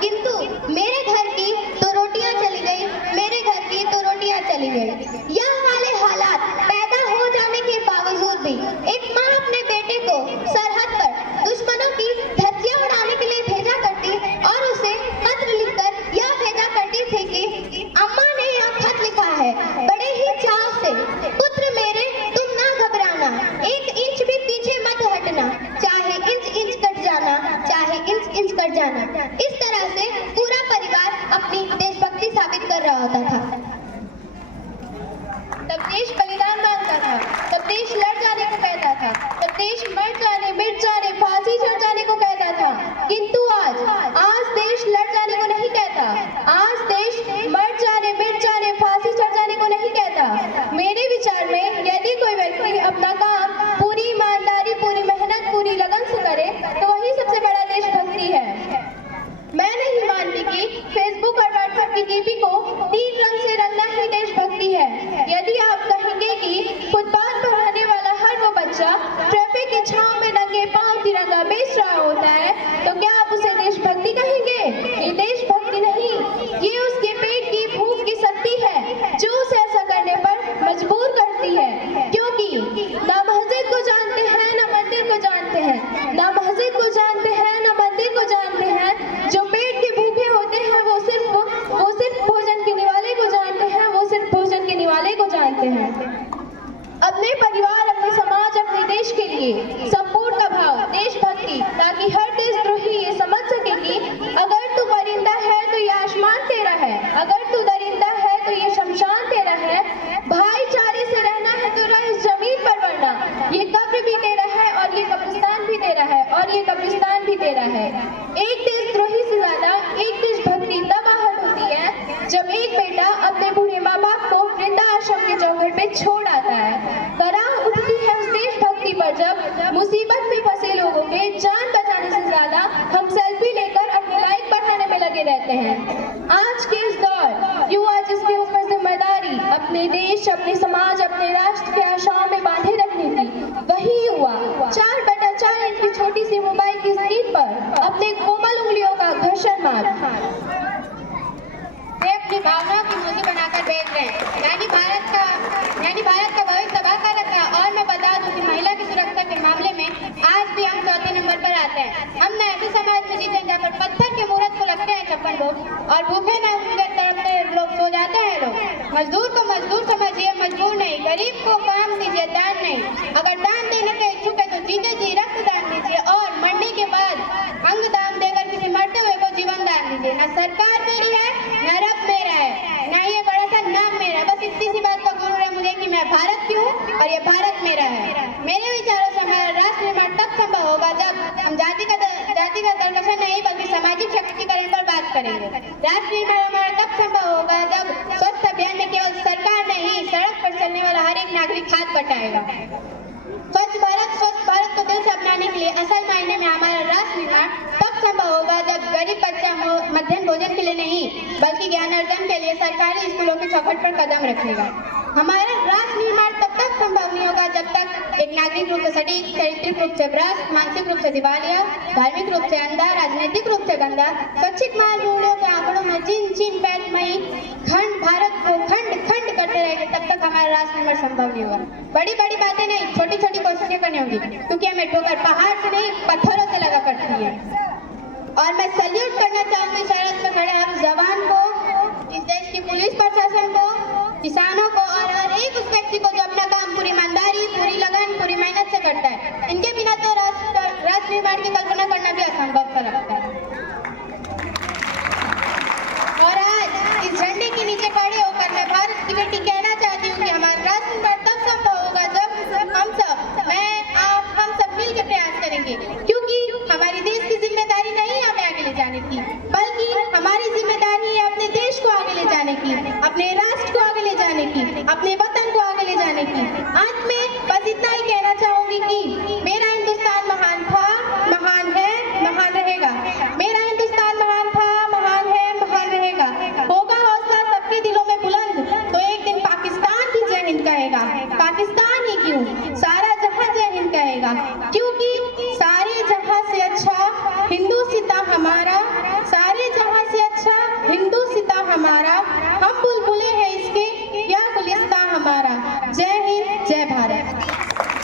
किंतु मेरे घर की तो रोटियां चली गई, मेरे घर की तो रोटियां चली गई। यह वाले हालात पैदा हो जाने के बावजूद भी एक माँ अपने बेटे को सरहद पर दुश्मनों की धज्जियां उड़ाने के लिए भेजा करती और उसे पत्र लिखकर यह भेजा करती थी कि अम्मा ने यह खत लिखा है, बड़े ही चाव से, पुत्र मेरे तुम ना घबराना, 1 इंच भी पीछे मत हटना, चाहे इंच इंच कट जाना, चाहे इंच इंच कट जाना। इस तरह से पूरा परिवार अपनी देशभक्ति साबित कर रहा होता था। तब देश बलिदान मांगता था, तब देश लड़ जाने को कहता था, तब देश मर जाने, मिट जाने, फांसी चढ़ जाने को कहता था। किंतु आज देश लड़ जाने को नहीं कहता, आज देश मर जाने, मिट जाने, फांसी चढ़ जाने को नहीं कहता। मेरे विचार में यदि कोई व्यक्ति अपना काम पूरी ईमानदारी, पूरी मेहनत, पूरी लगन से करे तो वही सबसे बड़ा देशभक्ति है। मैं नहीं मानती कि फेसबुक और व्हाट्सएप की डीपी को 3 रंग से रंगना ही देशभक्ति है। यदि आप कहेंगे कि फुटपाथ पर रहने वाला हर वो बच्चा ट्रैफिक की छांव में नंगे पांव तिरंगा बेच रहा होता है, तो क्या आप उसे देशभक्ति कहेंगे? ये देशभक्ति नहीं, ये उसके पेट की भूख की शक्ति है जो उसे ऐसा करने पर मजबूर करती है। क्योंकि ना मस्जिद को जानते हैं, ना मंदिर को जानते हैं, ना मस्जिद को जानते हैं, ना मंदिर को जानते हैं। जो पेट के भूखे होते हैं वो सिर्फ भोजन के निवाले को जानते हैं, वो सिर्फ भोजन के निवाले को जानते हैं। अपने परिवार, अपने समाज, अपने देश के लिए संपूर्ण का भाव देशभक्ति, ताकि हर देशद्रोही ये समझ सके कि अगर तू परिंदा है तो ये आसमान तेरा है, अगर तू दरिंदा है तो ये शमशान तेरा है, भाईचारे से रहना है तो रह इस जमीन पर, वरना ये कब्र भी तेरा है और ये कब्रिस्तान भी तेरा है और ये कब्रिस्तान भी तेरा है। एक देशद्रोही से ज्यादा एक देशभक्ति तब आहत होती है जब एक बेटा अपने बूढ़े माँ बाप को वृद्धाश्रम के चौखट पे छोड़ आता है। कराह उठती है उस देशभक्ति पर जब मुसीबत में फंसे लोगों के जान बचाने से ज्यादा हम सेल्फी लेकर अपनी लाइक बढ़ाने में लगे रहते हैं। आज के इस दौर युवा जिसके ऊपर जिम्मेदारी अपने देश, अपने समाज, अपने राष्ट्र के आशाओं में बांधे रखनी थी, वही युवा 4/4 इंच की छोटी सी मोबाइल की स्क्रीन पर अपने कोमल उंगलियों का घर्षण मार वे अपनी भावनाओं की मूर्ति बनाकर भेज रहे हैं, यानी भारत का भविष्य तबाह कर रखा है। और मैं बता दूं कि महिला की सुरक्षा के मामले में आज भी हम 4 नंबर पर आते हैं। हम न ऐसे समाज में जीते हैं जहाँ पर पत्थर के मुहूर्त को लगते हैं 56 लोग और भूखे न तड़पते लोग सो जाते हैं लोग। मजदूर को मजदूर समझिए, मजबूर नहीं। गरीब को काम दीजिए, दान नहीं। अगर दान देने के इच्छुक है तो जीते जी रक्त दान दीजिए और मरने के बाद अंग दान देकर किसी मरते हुए को जीवन दान दीजिए। न सरकार मेरी है, न रब मेरा है, न ये बड़ा सा नाम मेरा। बस इतनी सी बात का गुरूर है मुझे कि मैं भारत की हूँ और ये भारत मेरा है। मेरे विचारों से हमारा राष्ट्र निर्माण तब संभव होगा जब हम जातिगत दर्शन नहीं बल्कि सामाजिक शक्तिकरण पर बात करेंगे। राष्ट्र निर्माण हमारा तब संभव होगा जब स्वच्छ अभियान में केवल सरकार नहीं, सड़क पर चलने वाला हर एक नागरिक हाथ बटाएगा। स्वच्छ भारत को दिल से अपनाने के लिए असल मायने में हमारा राष्ट्र निर्माण तब संभव होगा जब गरीब बच्चा मध्याह्न भोजन के लिए नहीं बल्कि ज्ञानार्जन के लिए सरकारी स्कूलों के चौखट पर कदम रखेगा। हमारा राष्ट्र निर्माण तब तक संभव नहीं होगा जब तक एक नागरिक रूप से सटीक, चारित्रिक रूप से भ्रष्ट, मानसिक रूप से दिवालिया, धार्मिक रूप से अंधा, राजनीतिक रूप से गंदा, स्वैच्छिक महाजूड़ों के आंकड़ों में चिन पैटमयी भारत को खंड खंड करते रहेंगे, तब तक हमारा राष्ट्र निर्माण संभव नहीं होगा। बड़ी बड़ी बातें नहीं, छोटी छोटी कोशिशें करनी होगी, क्योंकि हमें ठोकर पहाड़ से नहीं पत्थरों से लगा करती है। और मैं सल्यूट करना चाहूंगी सड़क पर खड़े हम जवान को, इस देश की पुलिस प्रशासन को, किसानों को और हर एक उस व्यक्ति को जो अपना काम पूरी ईमानदारी, पूरी लगन, पूरी मेहनत से करता है। इनके बिना तो राष्ट्र निर्माण की कल्पना करना भी असंभव सा लगता है। और आज इस झंडे के नीचे खड़े होकर मैं भारत की बेटी कहना चाहती हूँ कि हमारा राष्ट्र निर्माण तब संभव होगा जब हम सब, मैं, आप, हम सब मिलकर प्रयास करेंगे। क्योंकि हमारी देश की जिम्मेदारी नहीं है हमें आगे ले जाने की, बल्कि हमारी जिम्मेदारी है अपने देश को आगे ले जाने की, अपने राष्ट्र को आगे ले जाने की, अपने वतन को आगे ले जाने की। अंत में बस इतना ही कहना चाहूंगी कि मेरा हिंदुस्तान महान था, महान है, महान रहेगा। मेरा हिंदुस्तान महान था, महान है, महान रहेगा। होगा हौसला सबके दिलों में बुलंद तो एक दिन पाकिस्तान भी जय हिंद कहेगा। पाकिस्तान ही क्यों, सारा जहां जय हिंद कहेगा, क्योंकि सारे जहां से अच्छा हिंदू सिता हमारा, सारे जहां हमारा, हम बुलबुलें हैं इसके, यह गुलिस्तां हमारा। जय हिंद, जय भारत।